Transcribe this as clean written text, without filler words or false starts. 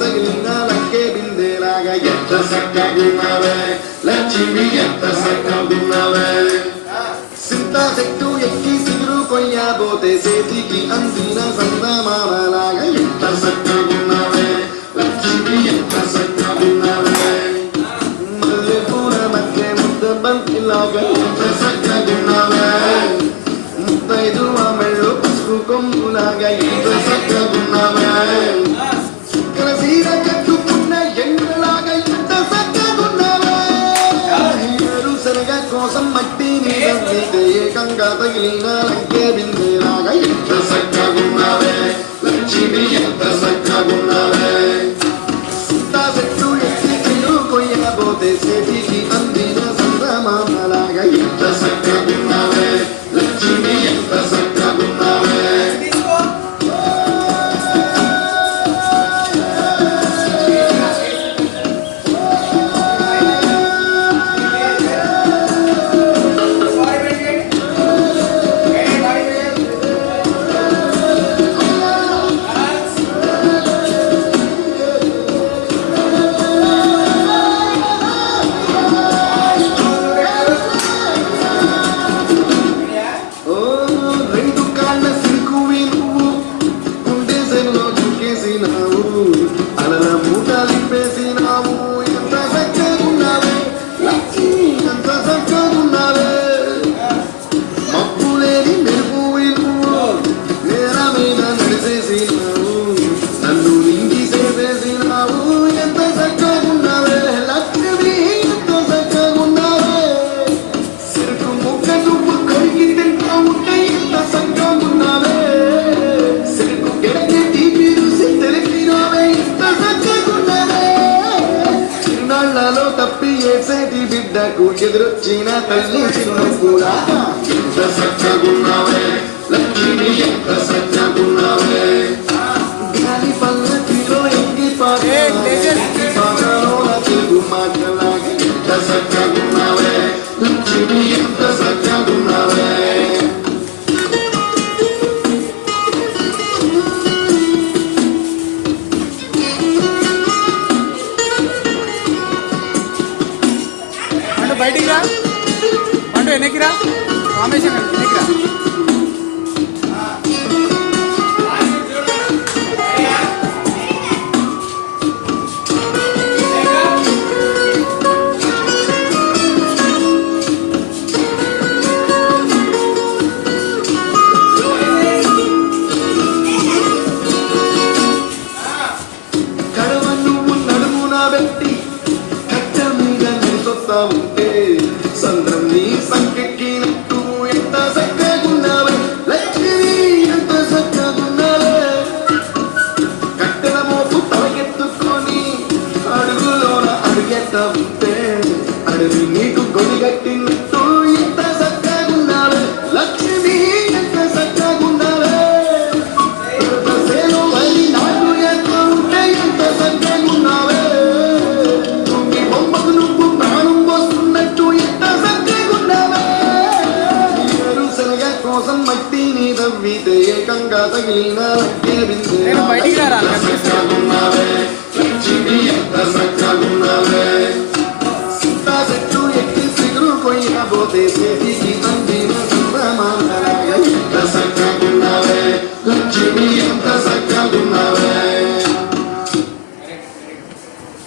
తగిలిన లంకే బిందెలాగా ఎంత చక్కగున్నావే లక్ష్మి ఎంత చక్కగున్నావే సింతా చెట్టు ఎక్కి సిగురు కొయ్యబోతే చేతికి అందిన సందమామలాగా ఎంత చక్కగున్నావే లక్ష్మి ఎంత చక్కగున్నావే మల్లె పూల మధ్య ముద్ద బంతిలాగా ఎంత చక్కగున్నావే ముత్తైదు మెళ్ళు పసుపు కొమ్ములాగా ఎంత చక్కగున్నావే చుక్కల సీర కట్టుకున్న ఎండలాగా ఎంత చక్కగున్నావే శనగ కోసం మట్టి నీరైతే ఏకంగా తగిలిన లంకే బిందెలాగా ఎంత చక్కగున్నావే లక్ష్మి ఎంత చక్కగున్నావే సీతా చెట్టు ఎక్కి చిరు కొయ్యబోతే చేతికి అందిన సందమామలాగా ఎంత చక్కగున్నావే లక్ష్మి ఎంత చక్కగున్నావే బిడ్డకు ఎదురొచ్చిన తల్లి చిన్నప్పుడా ఎంత చక్కగున్నావే లక్ష్మి ఎంత చక్కగున్నావే గాలి పల్లకిలో ఎక్కి పాటలో తెలుగు మాటలాగా ఎంత చక్కగున్నావే లక్ష్మి ఎంత చక్కగున్నావే బయటికి రా పండు వెనక్కి రా రామేశ్వరం వెనక్కి రా కడవ నువ్వు నడుమున పెట్టి కట్ట మీద నిలుసొస్తా ఉంటే సంద్రంని సంకెక్కినట్టు ఎంత చక్కగున్నావే లక్ష్మి ఎంత చక్కగున్నావే కట్టెల మోపు తలకెత్తుకొని అడుగులోన అడుగెత్త ఉంటే అడవి నీకు గొడిగట్టినట్టు ఎంత చక్కగున్నావే లక్ష్మి ఎంత చక్కగున్నావే సేలో వరి నాటు ఎంత ఉంటే ఎంత చక్కగున్నావే తుంగి బొమ్మకు నువ్వు ప్రాణం పోస్తున్నట్టు ఎంత చక్కగున్నావే శనగ కోసం మట్టిని తవ్వితే ఏకంగా తగిలిన లంకే బయటికి రా చక్కగున్నావే లక్ష్మి ఎంత చక్కగున్నావే సీతా చెట్టు ఎక్కి సిగురు కొయ్యబోతే చేతికి అందిన సందమామలాగా ఎంత చక్కగున్నావే లక్ష్మి